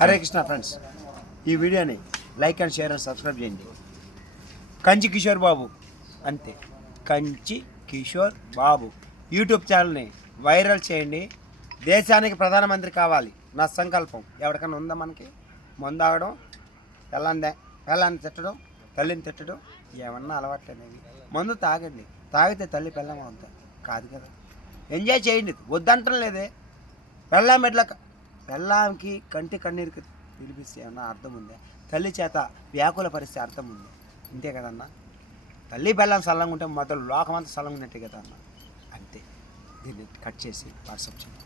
Hare Krishna friends, ఈ వీడియోని like and share and subscribe చేయండి. కంచి కిషోర్ బాబు అంతే, కంచి కిషోర్ బాబు యూట్యూబ్ ఛానల్ని వైరల్ చేయండి. దేశానికి ప్రధానమంత్రి కావాలి నా సంకల్పం. ఎవరికైనా ఉందా? మనకి మందు తాగడం, పిల్లాన్ని తిట్టడం, తల్లిని తిట్టడం ఏమన్నా అలవాట్లు అనేవి. మందు తాగండి, తాగితే తల్లి పిల్లం అవుతా కాదు కదా. ఎంజాయ్ చేయండి, వద్దంటం లేదే. పెళ్ళాంకి కంటి కన్నీరుకి పిలిపిస్తే ఏమన్నా అర్థం ఉందే? తల్లి చేత వ్యాకుల పరిస్థితి అర్థం ఉంది, అంతే కదన్నా. తల్లి బెల్లం సల్లంగా ఉంటే మొదలు లోకమంతా సల్లంగా ఉన్నట్టే కదా అన్న. అంతే, దీన్ని కట్ చేసి వాట్సాప్ చేయండి.